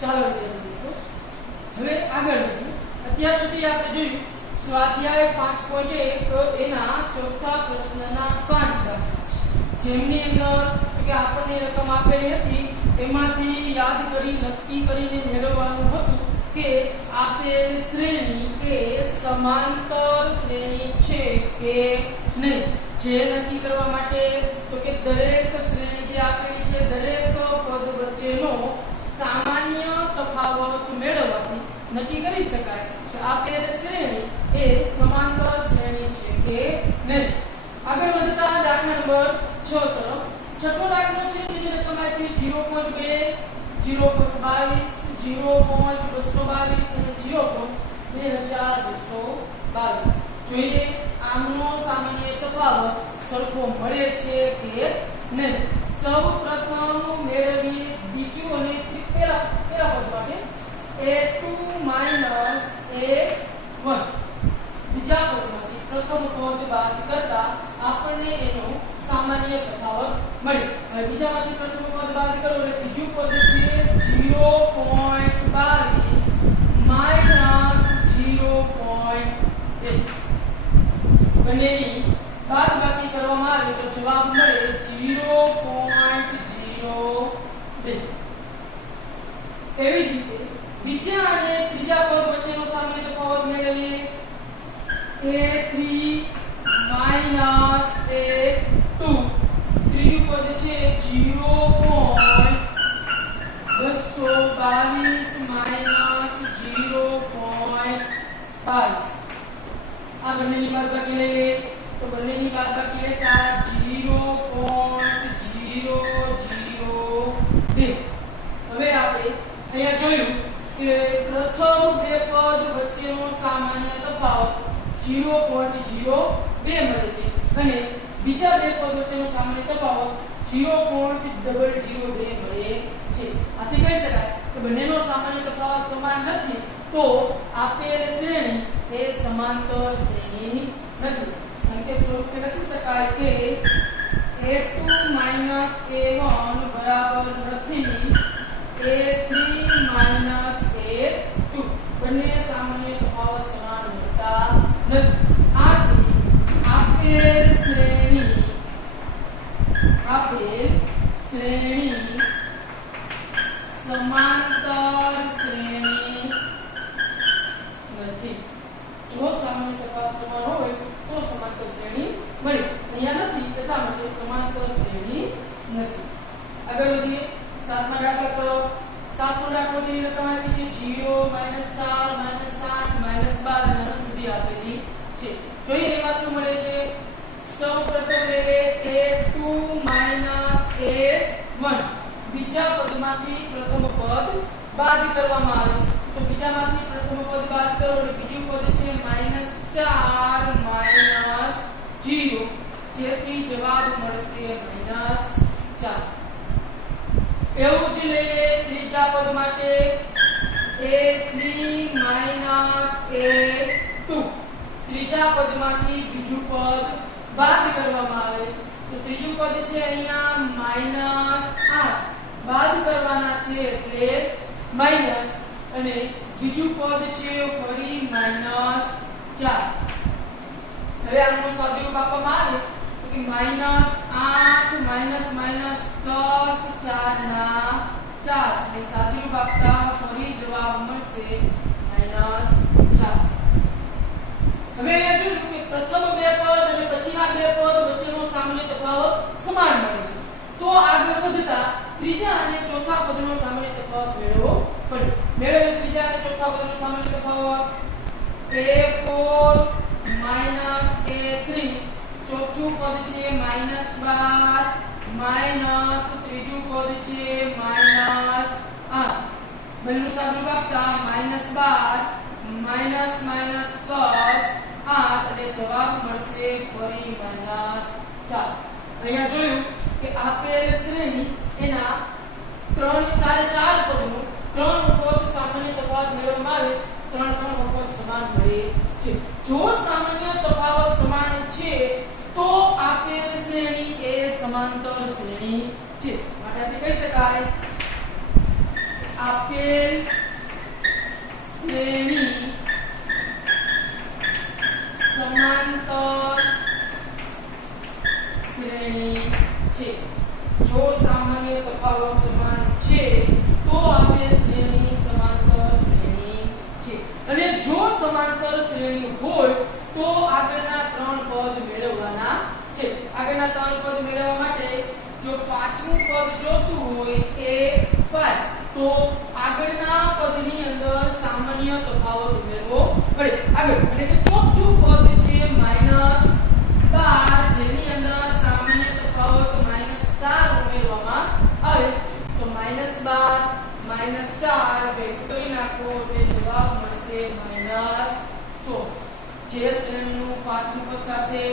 ચાલો વિદ્યાર્થી મિત્રો, હવે આગળ વધીએ. અત્યાર સુધી આપણે જોયું સ્વાધ્યાય 5.1 એના ચોથા પ્રશ્નના 5 દાખલા, જેમની અંદર કે આપણને રકમ આપેલી હતી એમાંથી યાદ કરી નક્કી કરીને મેળવવાનું હતું કે આપેલ શ્રેણી એ સમાંતર શ્રેણી છે કે નહીં. જે નક્કી કરવા માટે તો કે દરેક શ્રેણી જે આપેલી છે દરેક પદ વચ્ચેનો સામાન્ય તફાવત મેળવવાથી નક્કી કરી શકાય કે આપેલ શ્રેણી એ સમાંતર શ્રેણી છે કે નહીં. આગળ વધતા દાખલા નંબર 6 તરફ. છઠ્ઠો દાખલો છે જેની રકમ આપી 0.2, 0.22, 0.222 અને 0.2222. જોઈએ આમનો સામાન્ય તફાવત સરખો મળે છે કે નહીં. સૌ પ્રથમ મેળવીએ બીજું અને પેલા પદ માટે a2 a1. બીજા પદમાંથી પ્રથમ પદ બાદ કરતા આપણને એનો સામાન્ય તફાવત મળે. હવે બીજામાંથી પ્રથમ પદ બાદ કરો એટલે બીજું પદ છે 0.22 -0.1. બંનેની બાદબાકી કરવામાં આવે તો જવાબ મળે 0.02. એવી રીતે બીજા અને ત્રીજા પદ વચ્ચેનો સામાન્ય તફાવત મેળવીએ a3 -a2. ત્રીજું પદ છે 0.222 -0.22. આ બંનેની બાદબાકી લઈએ તો બંનેની બાદબાકી લેતા 0.002. હવે આપણે અહીંયા જોયું કે પ્રથમ બે પદ વચ્ચેનો સામાન્ય તફાવત 0.02 મળે છે અને બીજા બે પદ વચ્ચેનો સામાન્ય તફાવત 0.002 મળે છે. આથી કહી શકાય કે બંનેનો સામાન્ય તફાવત સમાન નથી તો આપેલ શ્રેણી એ સમાંતર શ્રેણી નથી. સંકેત સ્વરૂપે લખી શકાય કે a2 a1 બરાબર નથી a3 a2. બંને સામાન્ય તફાવત સમાન હોતા નથી. આથી આપેલ શ્રેણી સમાંતર શ્રેણી નથી. જો સામાન્ય તફાવત સમાન હોય તો સમાંતર શ્રેણી મળે. અહીંયા નથી એટલા માટે સમાંતર શ્રેણી નથી. આગળ વધીએ સાતમા દાખલા તરફ. સાતમો દાખલો જેની રકમ આપી છે 0 -4 -8 -12 અને અનંત સુધી આપેલી છે. જોઈએ એમાં શું મળે છે. સૌપ્રથમ લઈએ a2 a1. બીજા પદમાંથી પ્રથમ પદ બાદ કરવામાં આવે તો બીજામાંથી પ્રથમ પદ બાદ કરો એટલે બીજું પદ છે -4 -0, જેથી જવાબ મળશે -4. એવું જ લઈએ ત્રીજા પદ માટે a3 a2. ત્રીજા પદમાંથી બીજું પદ બાદ કરવામાં આવે તો ત્રીજું પદ છે અહીંયા -8 બાદ કરવાના છે એટલે માઈનસ અને બીજું પદ છે ફરી -4. હવે આનો સાદુરૂપ આપવામાં આવે તો કે -8 +- 4 ના 4 એટલે સાદુરૂપ આપતા ફરી જવાબ મળશે -4. હવે અહીંયા જોયું કે પ્રથમ બે પદ અને પછીના બે પદ વચ્ચેનો સામાન્ય તફાવત સમાન મળે છે તો આગળ વધતા ત્રીજા અને ચોથા પદનો સામાન્ય તફાવત મેળવવો પડે. મેળવેલ ત્રીજા અને ચોથા પદનો સામાન્ય તફાવત a4 -a3. ચોથું પદ છે -12 માઈનસ ત્રીજું પદ છે -8. બંનેનું સાદુરૂપ આપતા -12 +8 એટલે જવાબ મળશે ફરી -4. અહીંયા જોયું કે આપેલ શ્રેણી એના 3 પદનો 3 વખત સામાન્ય તફાવત મેળવવામાં આવે 3 વખત સમાન મળે છે. જો સામાન્ય તફાવત સમાન છે તો આપેલ શ્રેણી એ સમાંતર શ્રેણી છે. માટે કહી શકાય આપેલ શ્રેણી સમાંતર શ્રેણી છે. જો સામાન્ય તફાવત સમાન છે તો આપેલ શ્રેણી સમાંતર શ્રેણી છે. અને જો સમાંતર શ્રેણી હોય તો આગળના ત્રણ પદ મેળવવાના છે. આગળના ત્રણ પદ મેળવવા માટે જો પાંચમું પદ જોતું હોય એ 5 તો આગળના પદની અંદર સામાન્ય તફાવત ઉમેરવો પડે. આગળ એટલે કે ચોથું પદ છે -12 જેની અંદર સામાન્ય તફાવત -4 ઉમેરવામાં આવે તો -12 -4 ભેગું કરી નાખો એટલે જવાબ મળશે -16. જે શ્રેણીનું પાંચમું પદ થશે.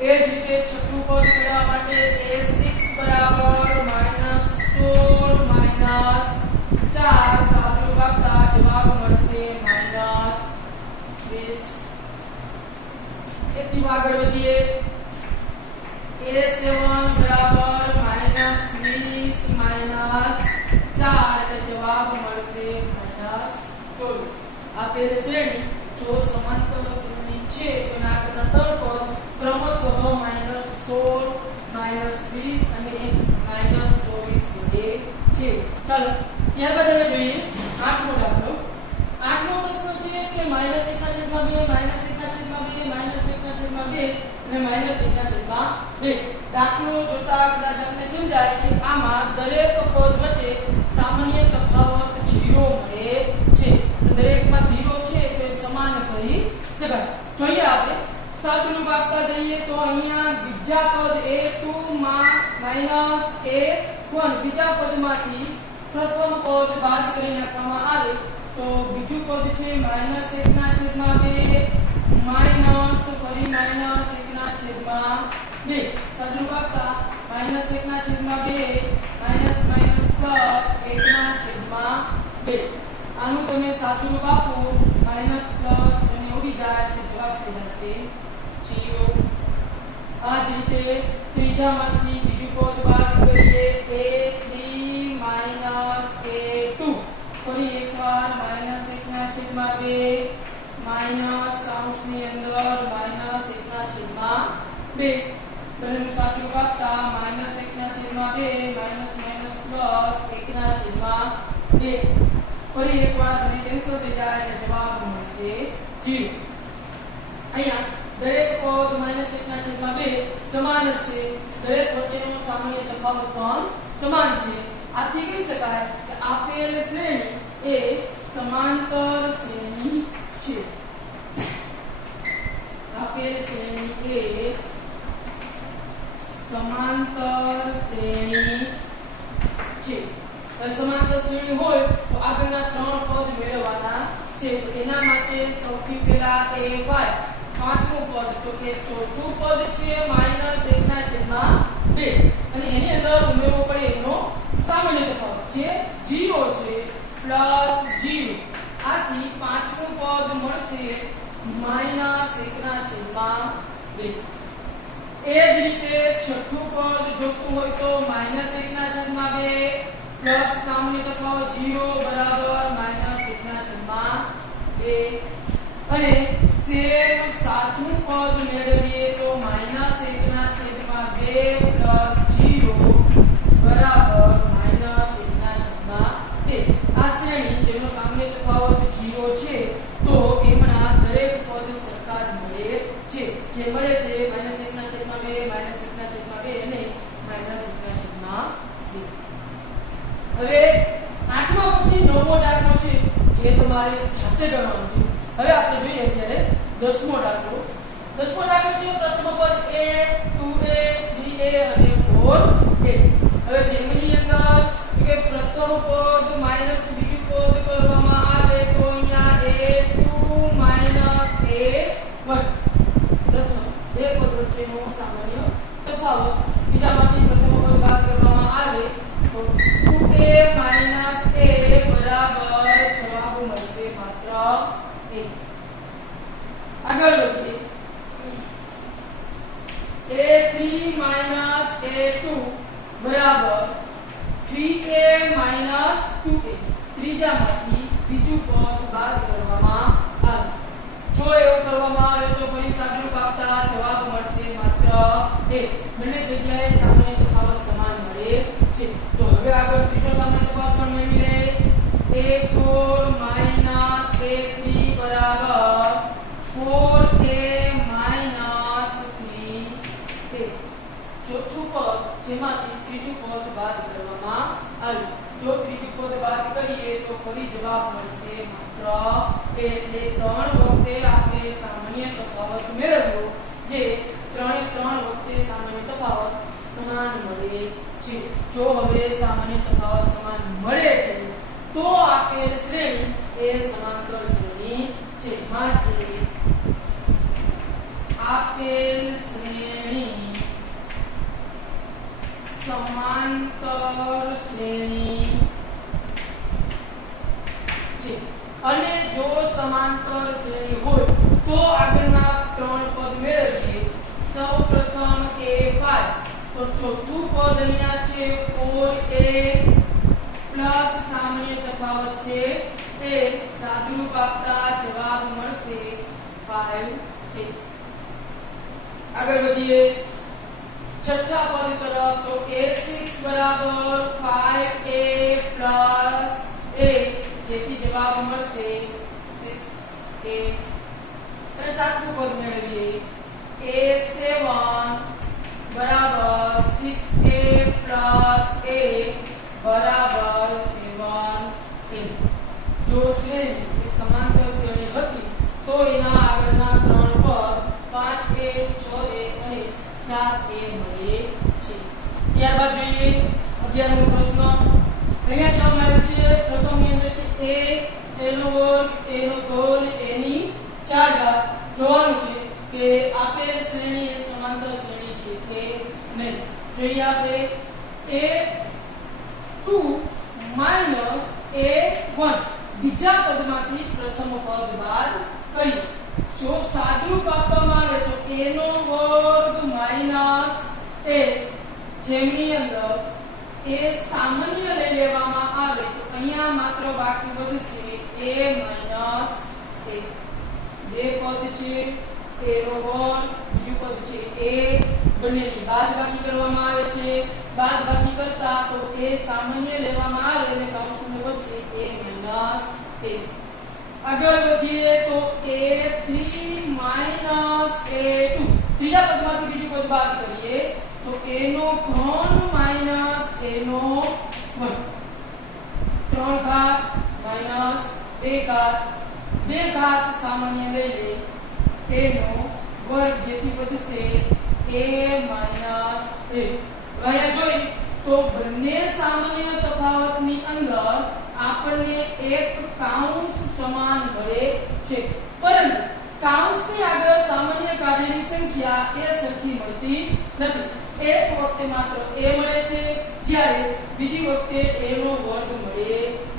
એ જ રીતે છઠ્ઠું પદ મેળવવા માટે a6 બરાબર -16 4 સાદું વાપતા જવાબ મળશે -20. એથી આગળ વધીએ. a7 બરાબર -20 4 એટલે જવાબ મળશે -24. આપેલ શ્રેણી જો સમાંતર શ્રેણી છે તો આગળના ત્રણ પદ ક્રમશઃ -16 -20 અને -24 પડે છે. ચાલો ત્યારબાદ હવે જોઈએ આઠમો દાખલો. આઠમો પ્રશ્ન છે કે -1/2 -1/2 અને -1/2. દાખલો જોતા કદાચ આપણે સમજાય કે આમાં દરેક પદ વચ્ચે સામાન્ય તફાવત 0 મળે છે. દરેકમાં 0 છે તો સમાન કહી શકાય. જોઈએ આપણે સાદુરૂપ આપતા જઈએ તો અહીંયા બીજા પદ a2 માં -a1 બીજા પદમાંથી પ્રથમ પદ બાદ કરી નાખવામાં આવે તો બીજું પદ છે -1/2 માઈનસ ફરી -1/2. સાદુરૂપ આપતા -1/2 માઈનસ પ્લસ 1/2. આનું તમે સાદુરૂપ આપો માઈનસ પ્લસ અને ઉડી જાય એટલે જવાબ થઈ જશે 0. આ જ રીતે ત્રીજામાંથી બીજું પદ બાદ કરીએ a3 -a2 ફરી એકવાર -1/2 માઈનસ કૌંસની અંદર -1/2. તેનું સાદુરૂપ આપતા -1/2 માઈનસ પ્લસ 1/2. ફરી એકવાર મને કેન્સલ થઈ જાય એટલે જવાબ મળશે 0. અહીંયા દરેક પદ -1/2 સમાન છે. દરેક વચ્ચેનો સામાન્ય તફાવત પણ સમાન છે. આથી કહી શકાય કે આપેલ શ્રેણી એ સમાંતર શ્રેણી છે. આપેલ શ્રેણી એ સમાંતર શ્રેણી છે. સમાંતર શ્રેણી હોય તો આગળના ત્રણ પદ મેળવવાના છે. એના માટે સૌથી પહેલા a5 પાંચમું પદ તો કે ચોથું પદ છે -1/2 અને એની અંદર ઉમેરવો પડે એનો સામાન્ય તફાવત જે 0 છે પ્લસ 0. આથી પાંચમું પદ મળશે -1/2. એ જ રીતે છઠ્ઠું પદ જોતું હોય તો -1/2 પ્લસ સામાન્ય તફાવત 0 બરાબર -1/2. અને સેમ સાતમું પદ મેળવીએ તો -1/2 પ્લસ 0 બરાબર -1/2. આ શ્રેણી જેનો સામાન્ય તફાવત 0 છે તો એમના દરેક પદ સરખા જ મળે છે. જે મળે છે -1/2 -1/2 અને -1/2. હવે આઠમા પછી નવમો દાખલો છે જે તમારે જાતે ગણવાનો છે. હવે આપણે જોઈએ અત્યારે દસમો દાખલો. દસમો દાખલો છે પ્રથમ પદ a 2a 3a અને 4a. હવે જેમની અંદર કે પ્રથમ પદ માઈનસ બીજું પદ કરવામાં આવે તો અહીંયા a2 a1 પ્રથમ બે પદ વચ્ચેનો સામાન્ય તફાવત. બીજામાંથી પ્રથમ પદ બાદ કરવામાં આવે તો 2a a બરાબર જવાબ મળશે માત્ર 1. આગળ વધીએ. a3 a2 બરાબર 3a 3a 2a ત્રીજામાંથી બીજું પદ બાદ કરવામાં આવે જો એવું કરવામાં આવે તો ફરી સાદુરૂપ આપતા જવાબ મળશે માત્ર 1 બંને જગ્યાએ સામાન્ય તફાવત સમાન મળે છે તો હવે આગળ ત્રીજો સામાન્ય તફાવત પણ મેળવી લે a4 a3 બરાબર 4a 3a ચોથું પદ જેમાંથી ત્રીજું પદ બાદ કરવામાં આવ્યું જો ત્રીજું પદ બાદ કરીએ તો ફરી જવાબ મળશે માત્ર 1 એટલે ત્રણ વખતે આપણે સામાન્ય તફાવત મેળવ્યો જે ત્રણ વખતે સામાન્ય તફાવત સમાન મળે છે જો હવે સામાન્ય તફાવત સમાન મળે છે તો આપેલ શ્રેણી એ સમાંતર શ્રેણી છે માટે આપેલ શ્રેણી સમાંતર શ્રેણી છે અને જો સમાંતર શ્રેણી હોય તો આગળના ત્રણ પદ મેળવીએ સૌપ્રથમ a5 તો ચોથું પદ અહીંયા છે 4a પ્લસ સામાન્ય તફાવત છે એ સાદુરૂપ આપતા જવાબ મળશે 5a આગળ વધીએ છઠ્ઠા પદ તરફ તો a6 બરાબર 5a પ્લસ a જેથી જવાબ મળશે 6a અને સાતમું પદ મેળવીએ a7 બરાબર 6a પ્લસ a બરાબર 7a જો શ્રેણી એ સમાંતર શ્રેણી હતી તો એના આગળના ત્રણ પદ 5a 6a અને 7a મળે છે ત્યારબાદ જોઈએ 11મો પ્રશ્ન અહીંયા કહેવામાં આવ્યું છે પ્રથમની અંદર a એનો વર્ગ એનો ઘન એની 4 ઘાત જોવાનું છે કે આપેલ શ્રેણી એ સમાંતર શ્રેણી છે કે નહીં જોઈએ આપણે a2 a1 બીજા પદમાંથી પ્રથમ પદ બાદ કરીએ જો સાદુરૂપ આપવામાં આવે તો a નો વર્ગ માઈનસ a જેમની અંદર a સામાન્ય લઈ લેવામાં આવે તો અહીંયા માત્ર બાકી વધશે a માઈનસ a બે પદ છે a નો વર્ગ બીજું પદ છે a બંનેની બાદબાકી કરવામાં આવે છે બાદબાકી કરતા તો a સામાન્ય લેવામાં આવે અને કૌંસની અંદર વધશે a માઈનસ a આગળ વધીએ તો a3 a2 ત્રીજા પદમાંથી બીજું પદ બાદ કરીએ તો a નો ઘન માઈનસ a નો વર્ગ 3 ઘાત માઈનસ 2 ઘાત 2 ઘાત સામાન્ય લઈ લે a નો વર્ગ જેથી વધશે a માઈનસ a અહીંયા જોઈ તો બંને સામાન્ય તફાવતની અંદર આપણને એક કાઉન્સ સમાન મળે છે પરંતુ કાઉન્સની આગળ સામાન્ય કાઢેલી સંખ્યા એ સરખી મળતી નથી એક વખતે માત્ર a મળે છે જ્યારે બીજી વખતે a નો વર્ગ મળે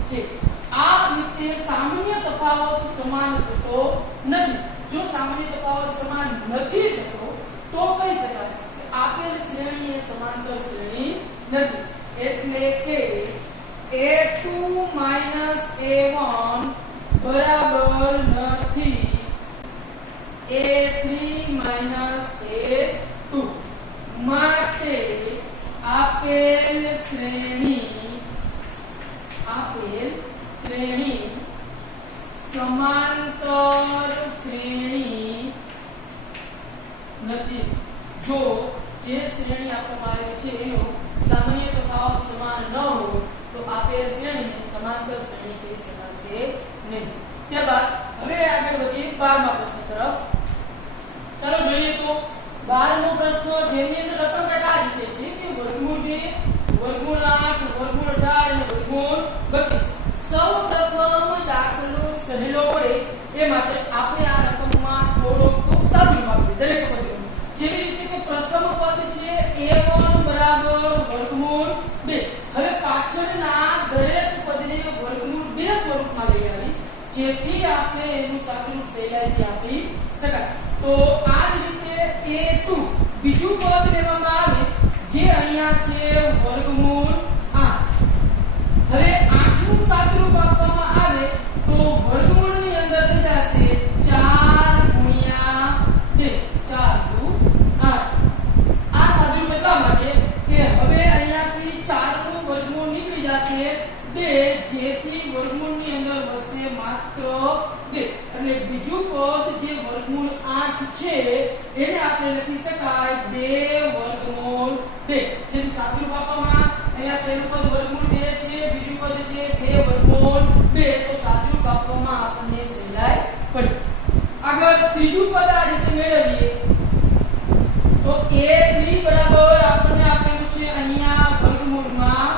છે આ રીતે સામાન્ય તફાવત સમાન થતો નથી જો સામાન્ય તફાવત સમાન નથી થતો તો કહી શકાય કે આપેલ શ્રેણી એ સમાંતર શ્રેણી નથી એટલે કે a2 a1 બરાબર નથી a3 a2 માટે આપેલ શ્રેણી સમાંતર શ્રેણી નથી જો જે શ્રેણી આપવામાં આવી છે એનો સામાન્ય તફાવત સમાન ન હોય તો આપેલ શ્રેણીને સમાંતર શ્રેણી કહી શકાશે નહીં ત્યારબાદ હવે આગળ વધીએ 12મા પ્રશ્ન તરફ ચાલો જોઈએ તો 12મો પ્રશ્ન જેની અંદર રકમ કંઈક આ રીતે છે કે વર્ગમૂળ 2 વર્ગમૂળ 8 વર્ગમૂળ 18 અને વર્ગમૂળ 32 સૌપ્રથમ દાખલો સહેલો પડે એ માટે આપણે આ રકમમાં થોડોક સાદું આપીએ દરેક પદ જેવી રીતે કે પ્રથમ પદ છે a1 બરાબર વર્ગમૂળ 2 હવે પાછળના દરેક પદને વર્ગમૂળ 2 સ્વરૂપમાં લઈ આવી જેથી આપણે એનું સાદુરૂપ સહેલાઈથી આપી શકાય તો આ રીતે a2 બીજું પદ લેવામાં આવે જે અહીંયા છે વર્ગમૂળ 8 હવે 8 નું સાદુરૂપ આપવામાં આવે તો વર્ગમૂળની અંદર થઈ જશે 4 ગુણ્યા 2 4 દુ 8 આ સાદુરૂપ એટલા માટે કે હવે અહીંયાથી 4 નું વર્ગમૂળ નીકળી જશે 2 જેથી વર્ગમૂળની અંદર વધશે માત્ર 2 એટલે બીજું પદ જે વર્ગમૂળ 8 છે એને આપણે લખી શકાય 2 વર્ગમૂળ 2 જેથી સાદુરૂપ આપવામાં અહીંયા પહેલું પદ વર્ગમૂળ 2 છે બીજું પદ છે 2 વર્ગમૂળ 2 તો સાદુરૂપ આપવામાં આપણને સહેલાઈ પડી આગળ ત્રીજું પદ આ રીતે મેળવીએ તો a3 બરાબર આપણને આપેલું છે અહીંયા વર્ગમૂળમાં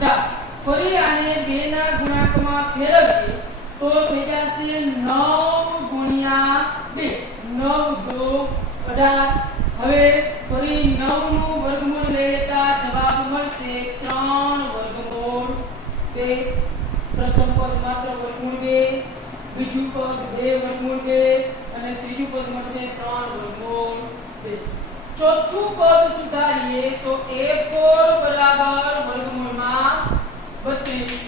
18 ફરી આને 2 ના ગુણાંકમાં ફેરવીએ તો થઈ જશે 9 ગુણ્યા 2 9 દુ 18 હવે ફરી 9 નું વર્ગમૂળ લઈ લેતા જવાબ મળશે 3 વર્ગમૂળ 2 પ્રથમ પદ માત્ર વર્ગમૂળ 2 બીજું પદ 2 વર્ગમૂળ 2 અને ત્રીજું પદ મળશે 3 વર્ગમૂળ 2 ચોથું પદ સુધારીએ તો a4 બરાબર વર્ગમૂળમાં 32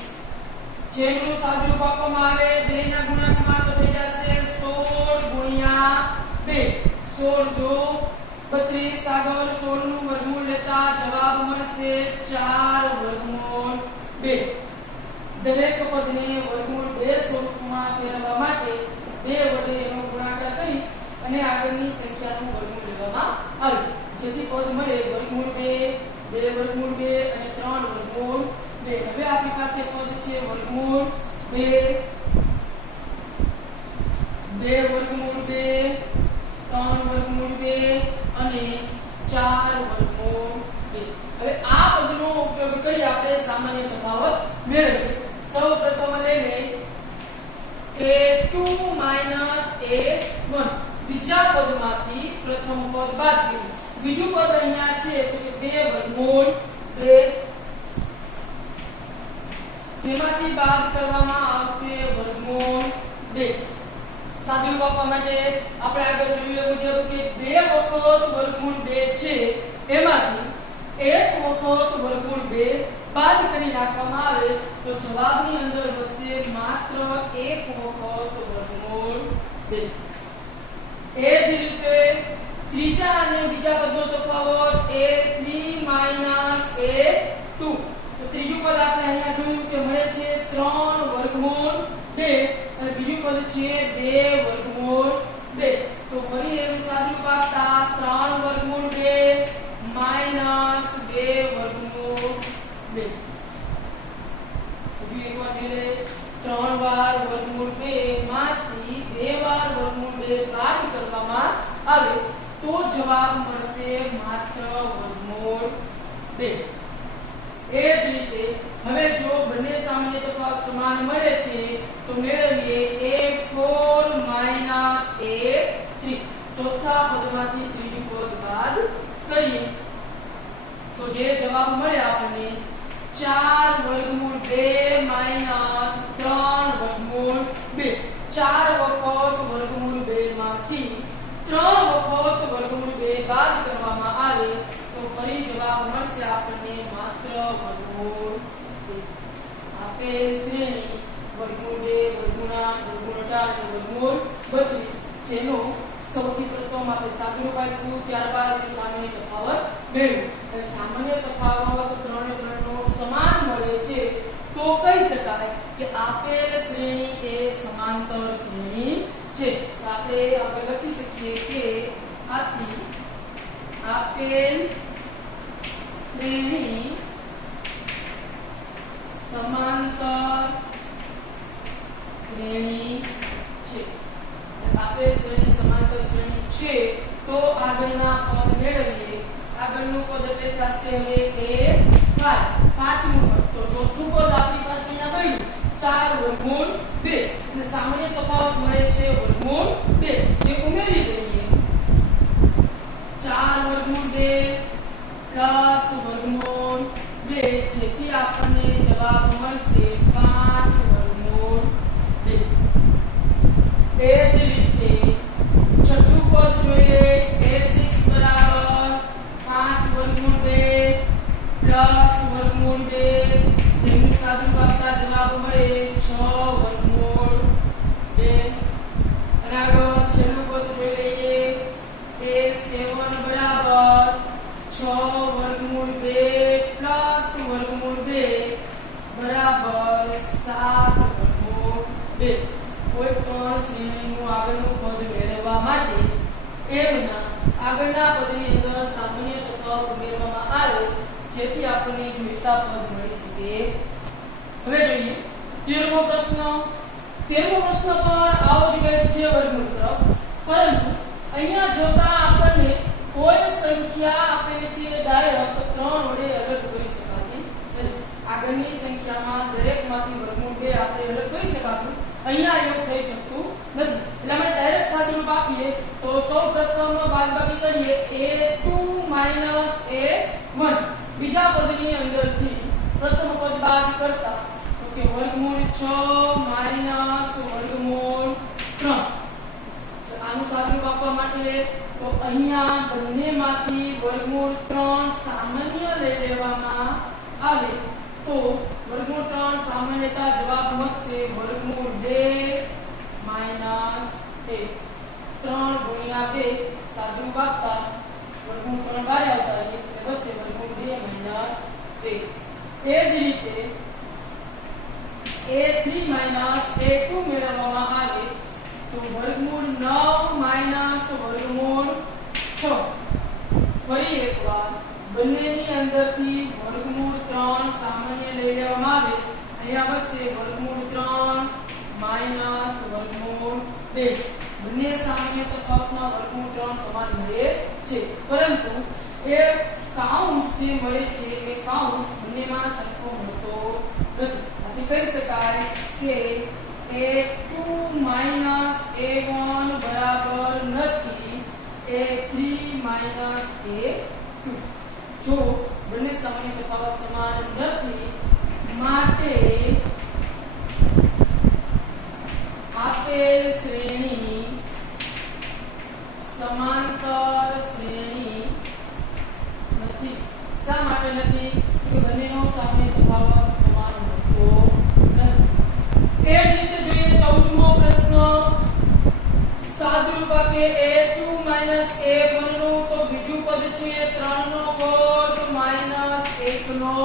જેનું સાદુરૂપ આપવામાં આવે 2 ના ગુણાંકમાં તો થઈ જશે 16 ગુણ્યા 2 16 દુ 32 આગળ 16 નું વર્ગમૂળ લેતા જવાબ મળશે 4 વર્ગમૂળ 2 દરેક પદને વર્ગમૂળ 2 સ્વરૂપમાં ફેરવવા માટે 2 વડે એનો ગુણાકાર કરી અને આગળની સંખ્યાનું વર્ગમૂળ લેવામાં આવે જેથી પદ મળે વર્ગમૂળ 2 2 વર્ગમૂળ 2 અને 3 વર્ગમૂળ 2 હવે આપણી પાસે પદ છે વર્ગમૂળ 2 2 વર્ગમૂળ 2 3 વર્ગમૂળ 2 અને 4 વર્ગમૂળ 2 હવે આ પદનો ઉપયોગ કરી આપણે સામાન્ય તફાવત મેળવીએ સૌપ્રથમ લઈએ a2 a1 બીજા પદમાંથી પ્રથમ પદ બાદ કરીએ બીજું પદ અહીંયા છે તો કે 2 વર્ગમૂળ 2 જેમાંથી બાદ કરવામાં આવશે વર્ગમૂળ 2 સાદુરૂપ આપવા માટે આપણે આગળ જોયું મુજબ કે 2 વખત વર્ગમૂળ 2 છે એમાંથી એક વખત વર્ગમૂળ 2 બાદ કરી નાખવામાં આવે તો જવાબની અંદર વધશે માત્ર એક વખત વર્ગમૂળ 2 એ જ રીતે ત્રીજા અને બીજા પદનો તફાવત a3 a2 તો ત્રીજું પદ આપણે અહીંયા જોયું કે મળે છે 3 વર્ગમૂળ 2 અને બીજું પદ છે 2 વર્ગમૂળ 2 તો ફરી એનું સાદુરૂપ આપતા 3 વર્ગમૂળ 2 2 વર્ગમૂળ 2 હજુ એક વાર જોઈએ 3 વાર વર્ગમૂળ 2 માંથી 2 વાર વર્ગમૂળ 2 બાદ કરવામાં આવે તો જવાબ મળશે માત્ર વર્ગમૂળ 2 એ જ રીતે હવે જો બંને સામાન્ય તફાવત સમાન મળે છે તો મેળવીએ a4 a3 ચોથા પદમાંથી ત્રીજું પદ બાદ કરીએ તો જે જવાબ મળે આપણને 4 વર્ગમૂળ 2 3 વર્ગમૂળ 2 4 વખત વર્ગમૂળ 2 માંથી 3 વખત વર્ગમૂળ 2 બાદ કરવામાં આવે તો ફરી જવાબ મળશે આપણને માત્ર વર્ગમૂળ 2 આપેલ શ્રેણી વર્ગમૂળ 2 વર્ગમૂળ 8 વર્ગમૂળ 18 અને વર્ગમૂળ 32 જેનો સૌથી પ્રથમ આપણે સાદુરૂપ આપ્યું ત્યારબાદ સામાન્ય તફાવત મેળવ્યું સામાન્ય તફાવત 3 નો સમાન મળે છે તો કહી શકાય કે આપેલ શ્રેણી એ સમાંતર શ્રેણી છે આપણે લખી શકીએ કે આથી આપેલ શ્રેણી સમાંતર શ્રેણી છે આપેલ શ્રેણી સમાંતર શ્રેણી છે તો આગળના પદ મેળવીએ આગળનું પદ એટલે થશે હવે a5 પાંચમું પદ તો ચોથું પદ આપણી પાસે અહીંયા મળ્યું 4 વર્ગમૂળ 2 અને સામાન્ય તફાવત મળે છે વર્ગમૂળ 2 જે ઉમેરી દઈએ 4 વર્ગમૂળ 2 પ્લસ વર્ગમૂળ 2 જેથી આપણને જવાબ મળશે 5 વર્ગમૂળ 2 એ જ રીતે છઠ્ઠું પદ જોઈએ a6 બરાબર 5 વર્ગમૂળ 2 પ્લસ વર્ગમૂળ 2 જેનું સાદુરૂપ એમના આગળના પદની અંદર સામાન્ય તફાવત ઉમેરવામાં આવે જેથી આપણને જોઈતા પદ મળી શકે. હવે જોઈએ 13મો પ્રશ્ન. 13મો પ્રશ્ન પણ આવો જ કંઈક છે વર્ગમૂળ તરફ, પરંતુ અહીંયા જોતા આપણને કોઈ સંખ્યા આપે છે ડાયરેક્ટ 3 વડે અલગ કરી શકાતી નથી. આગળની સંખ્યામાં દરેકમાંથી વર્ગમૂળ 2 આપણે અલગ કરી શકાતું, અહીંયા એવું થઈ શકતું નથી. એટલે આપણે ડાયરેક્ટ સાદુરૂપ આપીએ તો સૌપ્રથમ બાદબાકી કરીએ a2 a1. બીજા પદની અંદરથી પ્રથમ પદ બાદ કરતા તો કે વર્ગમૂળ 6 વર્ગમૂળ 3. આનું સાદુરૂપ આપવા માટે તો અહીંયા બંનેમાંથી વર્ગમૂળ 3 સામાન્ય લઈ લેવામાં આવે તો વર્ગમૂળ 3 સામાન્યતા જવાબ મળશે વર્ગમૂળ 2 માઈનસ 1. 3 ગુણ્યા 2 સાદુરૂપ આપતા વર્ગમૂળ 3 બહાર આવતા એટલે બચે વર્ગમૂળ 2 માઈનસ 2. એ જ રીતે a3 માઈનસ a2 મેળવવામાં આવે તો વર્ગમૂળ 9 માઈનસ વર્ગમૂળ 6. ફરી એકવાર બંનેની અંદરથી વર્ગમૂળ 3 સામાન્ય લઈ લેવામાં આવે, અહીંયા બચશે વર્ગમૂળ 3 માઈનસ વર્ગમૂળ 2. બંને સામાન્ય તફાવતમાં વર્ગમૂળ 3 સમાન મળે છે, પરંતુ એ કાઉન્સ જે મળે છે એ કાઉન્સ બંનેમાં સરખો મળતો નથી. આથી કહી શકાય કે a2 માઈનસ a1 બરાબર નથી a3 માઈનસ a2. જો બંને સામાન્ય તફાવત સમાન નથી માટે આપેલ શ્રેણી સમાંતર શ્રેણી નથી. શા માટે નથી? કે બંનેનો સામાન્ય તફાવત સમાન હોતો નથી. એ જ રીતે જોઈએ 14મો પ્રશ્ન. સાદુરૂપ આપે a2 a1 નું તો બીજું પદ છે 3 નો વર્ગ માઈનસ 1 નો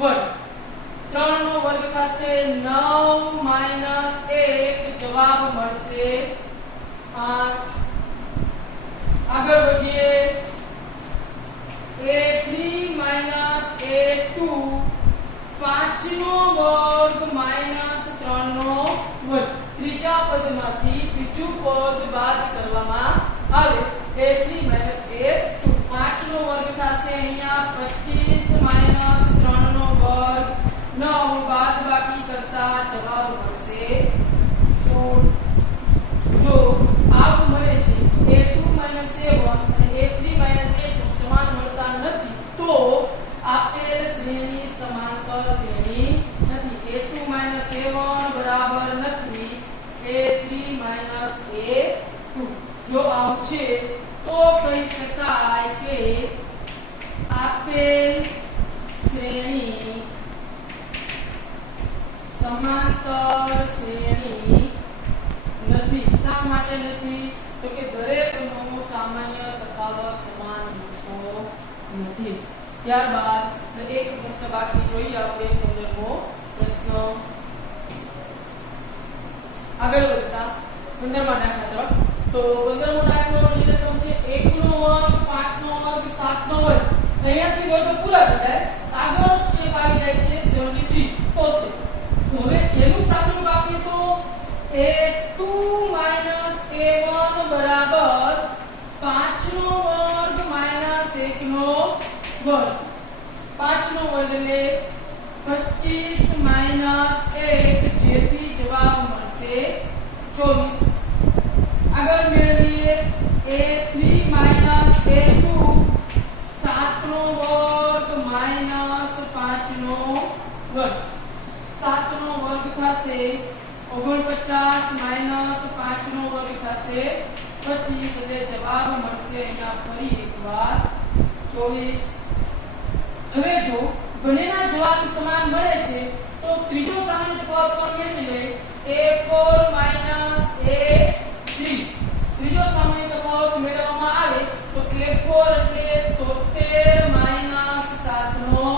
વર્ગ. 3 નો વર્ગ થશે 9 માઈનસ 1, જવાબ મળશે 8. આગળ વધીએ a3 માઈનસ a2 5 નો વર્ગ માઈનસ 3 નો વર્ગ. ત્રીજા પદમાંથી બીજું પદ બાદ કરવામાં આવે a3 માઈનસ a2. 5 નો વર્ગ થશે અહીંયા 25 માઈનસ 3 નો વર્ગ 9, બાદબાકી કરતા જવાબ મળશે 16. જો આવું મળે છે a2 a1 અને a3 a2 સમાન મળતા નથી તો આપેલ શ્રેણી સમાંતર શ્રેણી નથી. a2 a1 બરાબર નથી a3 a2. જો આવું છે તો કહી શકાય કે આપેલ શ્રેણી સમાંતર શ્રેણી નથી. શા માટે નથી? તો કે દરેકનો સામાન્ય તફાવત સમાન હોતો નથી. ત્યારબાદ એક પ્રશ્ન બાકી જોઈએ આપણે 15મો પ્રશ્ન. આગળ વધતા 15મા દાખલા તરફ. તો 15મો દાખલો ની રકમ છે 1 નો વર્ગ 5 નો વર્ગ 7 નો વર્ગ. અહીંયાથી વર્ગ પૂરા થઈ જાય આગળ સ્ટેપ આવી જાય છે 73. તો હવે એનું સાદુરૂપ આપીએ તો a2 a1 બરાબર 5 નો વર્ગ માઈનસ 1 નો વર્ગ. 5 નો વર્ગ એટલે 25 માઈનસ 1, જેથી જવાબ મળશે 24. આગળ મેળવીએ a3 a2 7 નો વર્ગ માઈનસ 5 નો વર્ગ. 7 નો વર્ગ થશે 49 માઈનસ 5 નો વર્ગ થશે 25, એટલે જવાબ મળશે અહીંયા ફરી એકવાર 24. હવે જો બંનેના જવાબ સમાન મળે છે તો ત્રીજો સામાન્ય તફાવત પણ મેળવી લે a4 a3. ત્રીજો સામાન્ય તફાવત મેળવવામાં આવે તો a4 એટલે 73 7 નો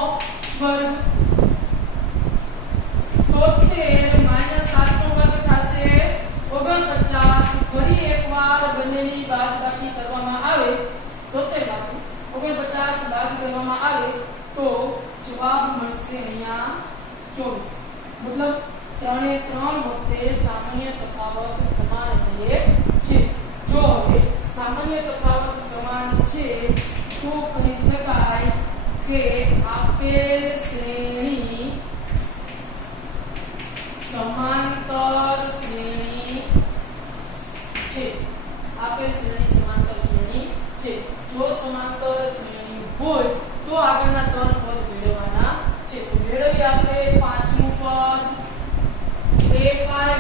વર્ગ. 73 7 નો વર્ગ થશે 49. ફરી એકવાર બંનેની બાદબાકી કરવા કરવામાં આવે તો જવાબ મળશે અહીંયા 24. મતલબ 3 એ 3 વખતે સામાન્ય તફાવત સમાન રહે છે. જો હવે સામાન્ય તફાવત સમાન છે તો કહી શકાય કે આપેલ શ્રેણી સમાંતર શ્રેણી છે. આપેલ શ્રેણી સમાંતર શ્રેણી છે. જો સમાંતર શ્રેણી હોય તો આગળના 3 પદ મેળવવાના છે. તો મેળવીએ આપણે પાંચમું પદ. a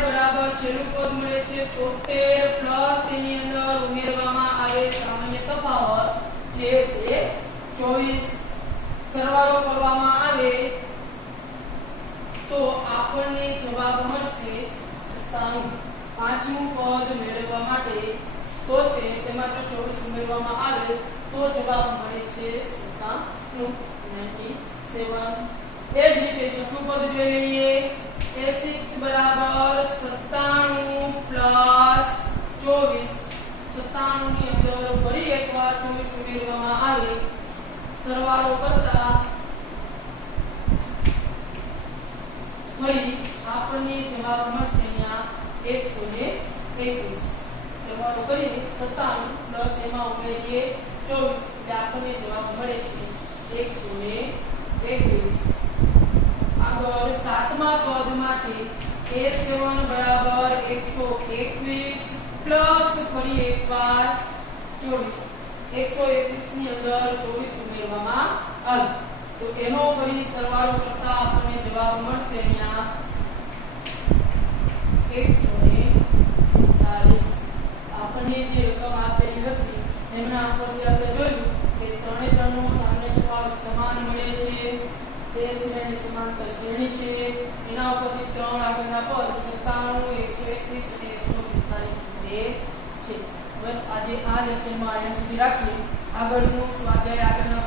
બરાબર છેલ્લું પદ મળે છે 73 પ્લસ એની અંદર ઉમેરવામાં આવે સામાન્ય તફાવત જે છે 24. સરવાળો કરવામાં આવે તો આપણને જવાબ મળશે 97. પાંચમું પદ મેળવવા માટે તો તેમાં જો 24 ઉમેરવામાં આવે તો જવાબ મળે છે 97. એ જ રીતે છઠ્ઠું પદ જોઈ લઈએ. a6 બરાબર 97 પ્લસ 24. 97 ની અંદર ફરી એકવાર 24 ઉમેરવામાં આવે સરવાળો કરતા ફરી આપણને જવાબ મળશે અહીંયા 121. સરવાળો કરી 97 પ્લસ એમાં ઉમેરીએ 24 એટલે આપણને જવાબ મળે છે 121. આગળ સાતમા પદ માટે a7 બરાબર 121 પ્લસ ફરી એકવાર 24. 121 ની અંદર 24 ઉમેરવામાં આવે તો એનો ફરી સરવાળો કરતા આપણને જવાબ મળશે અહીંયા 145. આપણને જે રકમ આપેલી હતી એમના પરથી આપણે જોયું કે 3 એ 3 નો સામાન્ય તફાવત સમાન મળે છે. તે શ્રેણી સમાંતર શ્રેણી છે. એના ઉપરથી 3 આગળના પદ 97, 121 અને 145 મળે છે. બસ આજે આ લેક્ચરમાં અહીંયા સુધી રાખીએ. આગળનું સ્વાધ્યાય આગળના